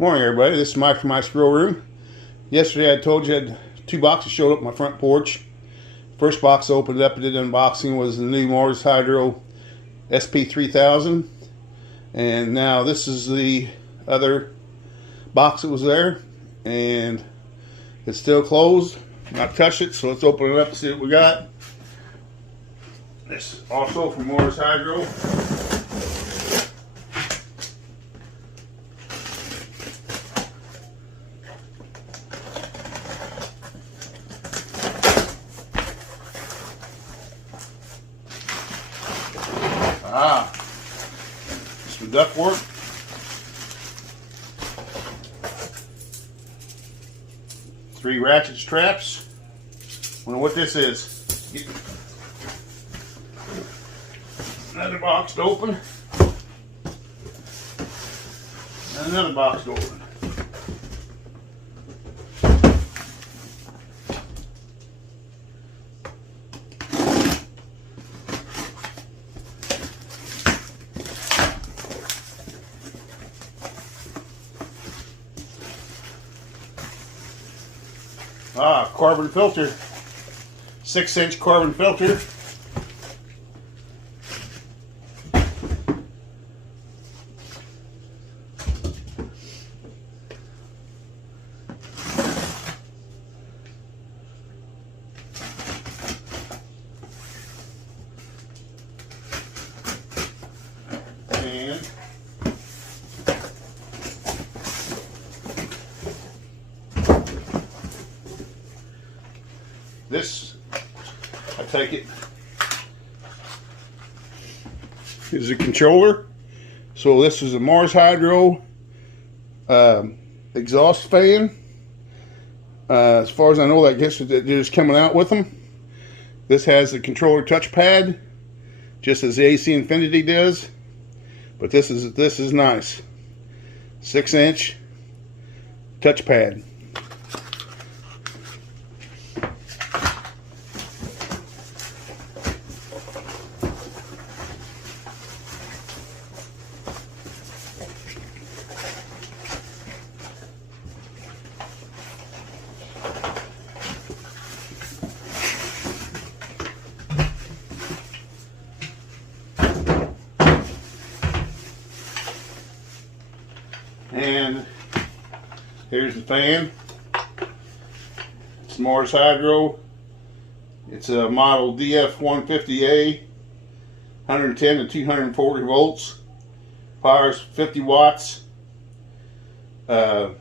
Morning, everybody. This is Mike from my scroll room. Yesterday, I told you I had 2 boxes showed up on my front porch. First box I opened up and did unboxing was the new MARSHYDRO SP3000, and now this is the other box that was there, and it's still closed. Not touched it, so let's open it up and see what we got. This also from MARSHYDRO. Some duct work. Three ratchet straps. Wonder what this is. Another box to open. And another box to open. Carbon filter, 6-inch carbon filter. And this, I take it, is a controller. So this is a MARSHYDRO exhaust fan. As far as I know, I guess they're just coming out with them. This has the controller touchpad, just as the AC Infinity does. But this is nice. 6-inch touchpad. And here's the fan. It's MARSHYDRO. It's a model DF150A, 110 to 240 volts. Powers 50 watts. Airflow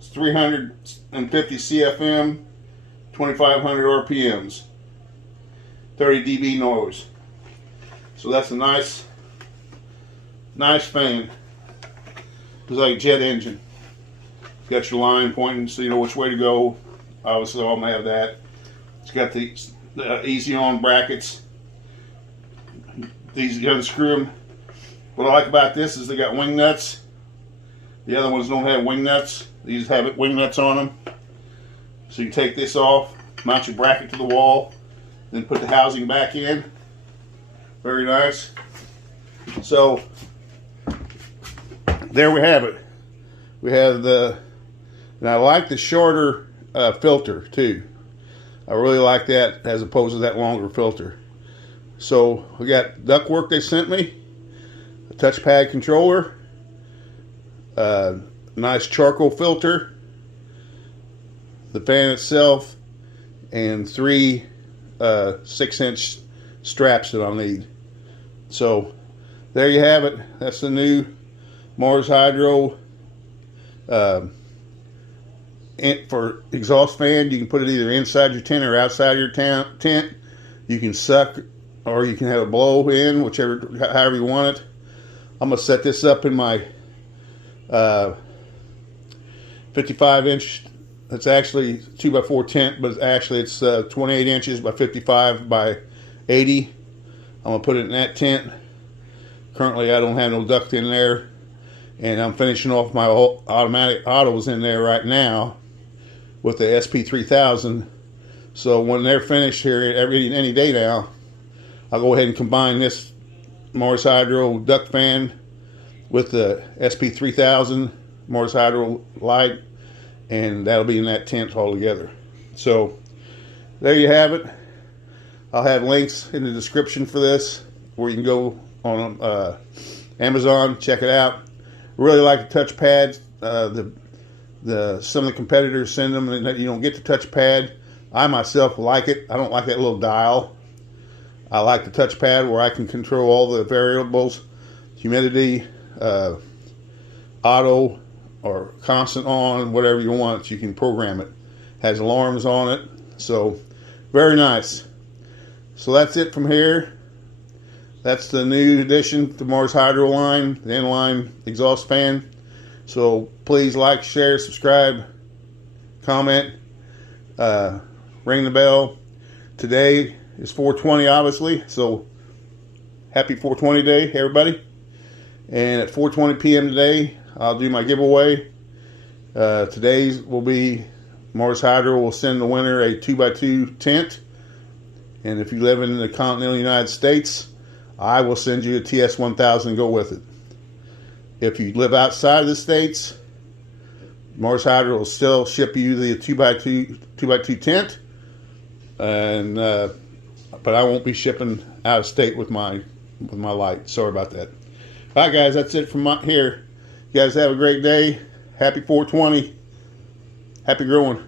is 350 CFM, 2500 RPMs, 30 dB noise. So that's a nice fan. It's like a jet engine. It's got your line pointing so you know which way to go. Obviously I'm gonna have that. It's got the easy on brackets. These, you unscrew them. What I like about this is they got wing nuts. The other ones don't have wing nuts. These have wing nuts on them. So you take this off, mount your bracket to the wall, then put the housing back in. Very nice. So there we have it. We have and I like the shorter filter too. I really like that as opposed to that longer filter. So we got ductwork they sent me, a touchpad controller, nice charcoal filter, the fan itself, and 3 6-inch straps that I'll need. So there you have it. That's the new MARSHYDRO for exhaust fan. You can put it either inside your tent or outside your tent. You can suck or you can have it blow in, however you want it. I'm gonna set this up in my 55-inch. It's actually 2x4 tent, but actually it's 28 inches by 55 by 80. I'm gonna put it in that tent. Currently, I don't have no duct in there, and I'm finishing off my automatic autos in there right now with the SP3000. So when they're finished here, any day now, I'll go ahead and combine this MARSHYDRO duct fan with the SP3000 MARSHYDRO light, and that'll be in that tent altogether. So there you have it. I'll have links in the description for this where you can go on Amazon, check it out. Really like the touchpads. Some of the competitors send them and you don't get the touchpad. I myself like it. I don't like that little dial. I like the touchpad where I can control all the variables, humidity, auto or constant on, whatever you want. You can program it. Has alarms on it. So very nice. So that's it from here. That's the new addition to MARSHYDRO line, the inline exhaust fan. So please like, share, subscribe, comment, ring the bell. Today is 420, obviously. So happy 420 day, everybody. And at 4:20 p.m. today, I'll do my giveaway. Today's will be MARSHYDRO will send the winner a 2x2 tent. And if you live in the continental United States, I will send you a TS1000 to go with it. If you live outside of the States, MARSHYDRO will still ship you the 2x2 tent. And but I won't be shipping out of state with my light. Sorry about that. All right, guys, that's it from here. You guys have a great day. Happy 420. Happy growing.